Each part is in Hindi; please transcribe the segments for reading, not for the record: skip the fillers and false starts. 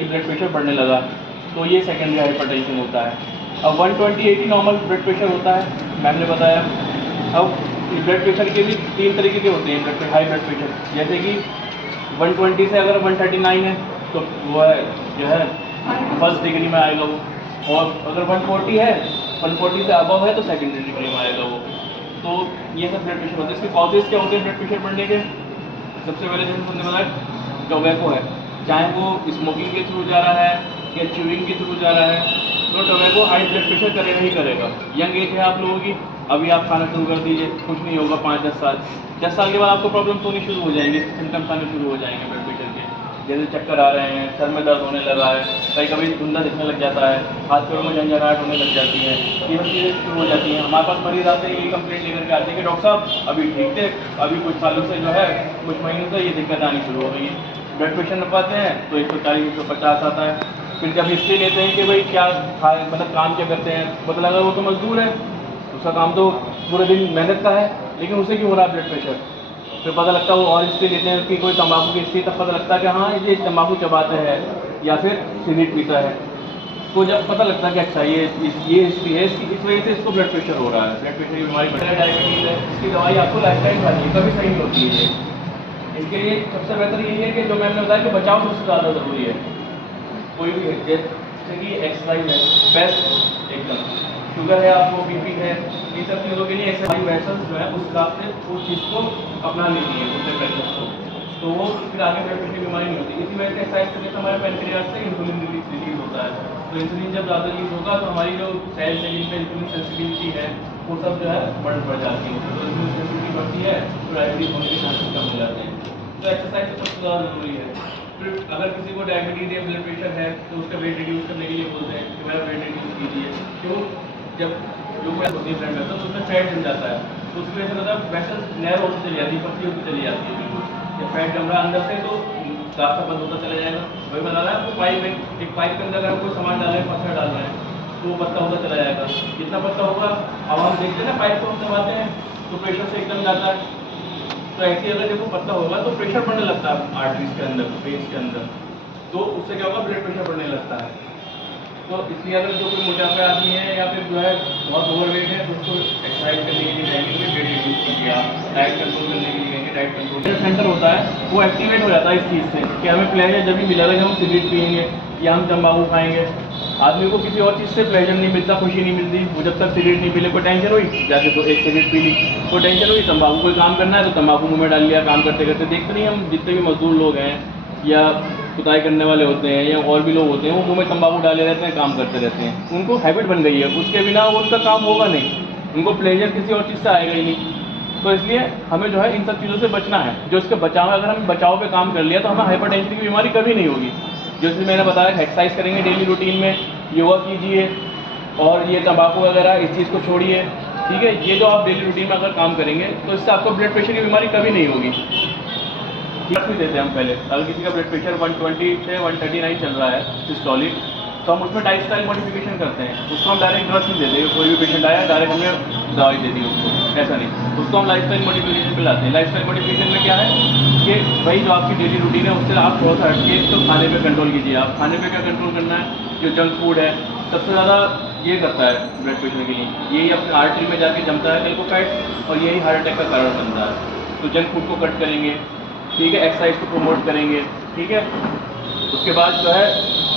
कि ब्लड प्रेशर बढ़ने लगा, तो ये सेकेंडरी हाइपरटेंशन होता है। अब 120/80 नॉर्मल ब्लड प्रेशर होता है, मैम ने बताया। अब ब्लड प्रेशर के भी 3 तरीके के होते हैं ब्लड हाई ब्लड प्रेशर, जैसे कि 120 से अगर 139 है तो वो है जो है फर्स्ट डिग्री में आएगा वो, और अगर 140 है, 140 से अबव है तो सेकेंडरी डिग्री में आएगा वो। तो ये सब ब्लड प्रेशर होता है। इसके कॉजेज़ क्या होते हैं ब्लड प्रेशर बढ़ने के? सबसे पहले जैसे हमने बताया टोबैको है, चाहे वो स्मोकिंग के थ्रू जा रहा है या च्यूइंग के थ्रू जा रहा है, तो टोबैको हाई ब्लड प्रेशर करेगा ही करेगा। यंग एज है आप लोगों की, अभी आप खाना शुरू कर दीजिए, कुछ नहीं होगा 5-10 साल, 10 साल के बाद आपको प्रॉब्लम्स होनी शुरू हो जाएंगी, सिम्टम्स आने शुरू हो जाएंगे ब्लड प्रेशर के, जैसे चक्कर आ रहे हैं, सर में दर्द होने लगा है, कभी कभी धुंधला दिखने लग जाता है, हाथ पैरों में झंझनाहट होने लग जाती है, ये सब चीज़ें शुरू हो जाती हैं। हमारे पास मरीज आते हैं, ये कंप्लेंट लेकर के आते हैं कि डॉक्टर साहब अभी ठीक थे, अभी कुछ सालों से जो है, कुछ महीनों से ये दिक्कत आनी शुरू हो गई है, ब्लड प्रेशर नपाते हैं तो 140-150 आता है। फिर जब हिस्ट्री लेते हैं कि भाई क्या मतलब काम क्या करते हैं, पता लगा वो तो मजदूर है, उसका काम तो पूरे दिन मेहनत का है, लेकिन उसे क्यों हो रहा है ब्लड प्रेशर। फिर पता लगता है वो और हिस्ट्री लेते हैं कि कोई तंबाकू की हिस्ट्री, तब पता लगता है कि हाँ ये तंबाकू चबाते हैं या फिर सिगरेट पीता है। तो जब पता लगता है कि अच्छा ये हिस्ट्री है, इस वजह से इसको ब्लड प्रेशर हो रहा है, ब्लड प्रेशर की बीमारी बढ़ रहा है, डायबिटीज़ है, इसकी दवाई आपको लाइफ टाइम खानी है, कभी सही नहीं होती है ये। इसके लिए सबसे बेहतर यही है कि जो मैंने बताया कि बचाव सबसे ज़्यादा ज़रूरी है। कोई भी जैसे कि एक्सरसाइज है बेस्ट एकदम, शुगर है आपको, बीपी है, इन सब चीज़ों के लिए एक्सरसाइज वेसल्स जो है उस हिसाब से उस चीज़ को अपना लेनी है, उससे प्रेशर को, तो वो फिर आगे ब्लड प्रेशर की बीमारी नहीं होती। इसी वजह से एक्सरसाइज करने से हमारे पैनक्रियाज से इंसुलिन रिलीज होता है, तो इंसुलिन जब ज़्यादा रिलीज होगा तो हमारी जो सेल्स है जिनमें इंसुलिन सेंसिटिविटी है वो सब जो है बढ़ जाती है, तो इंसुलिन सेंसिटिविटी बढ़ती है तो डायबिटीज़ होने के चांसेस कम हो जाते हैं। तो एक्सरसाइज तो सबसे ज़्यादा ज़रूरी है। फिर अगर किसी को डायबिटीज़ या ब्लड प्रेशर है तो उसका वेट रिड्यूस करने के लिए बोलते हैं कि मेरा वेट रिड्यूस कीजिए, क्यों? जब जो कोई होती है ब्लड वेसल तो उसमें फैट जम जाता है, तो उसकी वजह से मतलब वेसल नैरो होती चली जाती है, पतली होती चली जाती है बिल्कुल, जब फैट जम रहा है अंदर से तो रास्ता बंद होता चला जाएगा। वही बता रहा है आपको पाइप में, एक पाइप के अंदर अगर हम कोई सामान डाल रहे हैं, पत्थर डाल रहे हैं तो वो पतला होता चला जाएगा, जितना पतला होगा, अब हम देखते हैं ना पाइप को हम दबाते हैं तो प्रेशर से एकदम जाता है, तो ऐसे अगर जब वो पतला होगा तो प्रेशर बढ़ने लगता है आर्टरीज के अंदर, वेन्स के अंदर, तो उससे क्या होगा ब्लड प्रेशर बढ़ने लगता है। तो इसलिए अगर जो कोई मोटापा आदमी है या फिर जो है बहुत ओवरवेट है तो उसको एक्सरसाइज करने के लिए जाएंगे, वेट रिड्यूस कीजिए, आप डाइट कंट्रोल करने के लिए कहेंगे, डाइट कंट्रोल सेंटर होता है वो एक्टिवेट हो जाता है इस चीज़ से कि हमें प्लेजर जब भी मिलेगा जब हम सिगरेट पियेंगे या हम तम्बाकू खाएंगे। आदमी को किसी और चीज़ से प्लेजर नहीं मिलता, खुशी नहीं मिलती, वो जब तक सिगरेट नहीं पी ले, कोई टेंशन हुई जाके तो एक सिगरेट पी ली, कोई टेंशन हुई तम्बाकू कोई काम करना है तो तम्बाकू मुँह में डाल लिया, काम करते करते। देखते नहीं हम जितने भी मजदूर लोग हैं या खुदाई करने वाले होते हैं या और भी लोग होते हैं, वो मुँह में तम्बाकू डाले रहते हैं, काम करते रहते हैं, उनको हैबिट बन गई है, उसके बिना उनका काम होगा नहीं, उनको प्लेजर किसी और चीज़ से आएगा ही नहीं। तो इसलिए हमें जो है इन सब चीज़ों से बचना है, जो इसके बचाव, अगर हम बचाव पे काम कर लिया तो हमें हाइपरटेंशन की बीमारी कभी नहीं होगी। जैसे मैंने बताया एक्सरसाइज करेंगे डेली रूटीन में, योगा कीजिए और ये तंबाकू वगैरह इस चीज़ को छोड़िए, ठीक है। ये जो आप डेली रूटीन में अगर काम करेंगे तो इससे आपको ब्लड प्रेशर की बीमारी कभी नहीं होगी। भी देते हैं हम पहले, अगर किसी का ब्लड प्रेशर 120 से 139 चल रहा है सिस्टोलिक, तो हम उसमें लाइफ स्टाइल मॉडिफिकेशन करते हैं, उसको हम डायरेक्ट ड्रग्स नहीं देते, कोई भी पेशेंट आया डायरेक्ट हमने दवाई दे दी उसको, ऐसा नहीं, उसको हम लाइफ स्टाइल मॉडिफिकेशन पे लाते हैं। लाइफ स्टाइल मॉडिफिकेशन में क्या है कि भाई जो आपकी डेली रूटीन है उससे आप थोड़ा सा हटके तो खाने पे कंट्रोल कीजिए। आप खाने पे क्या कंट्रोल करना है, जो जंक फूड है सबसे ज़्यादा ये करता है ब्लड प्रेशर के लिए, यही अपने आर्टरी में जाके जमता है ग्लाइकोसाइड और यही हार्ट अटैक का कारण बनता है। तो जंक फूड को कट करेंगे, ठीक है, एक्सरसाइज को प्रमोट करेंगे, ठीक है। उसके बाद जो है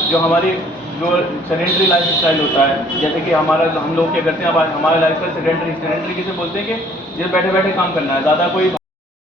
जो हमारी जो सेडेंटरी लाइफ स्टाइल होता है, जैसे कि हम लोग क्या करते हैं, अब हमारा लाइफ स्टाइल सेडेंटरी किसे बोलते हैं कि जैसे बैठे बैठे काम करना है, ज़्यादा कोई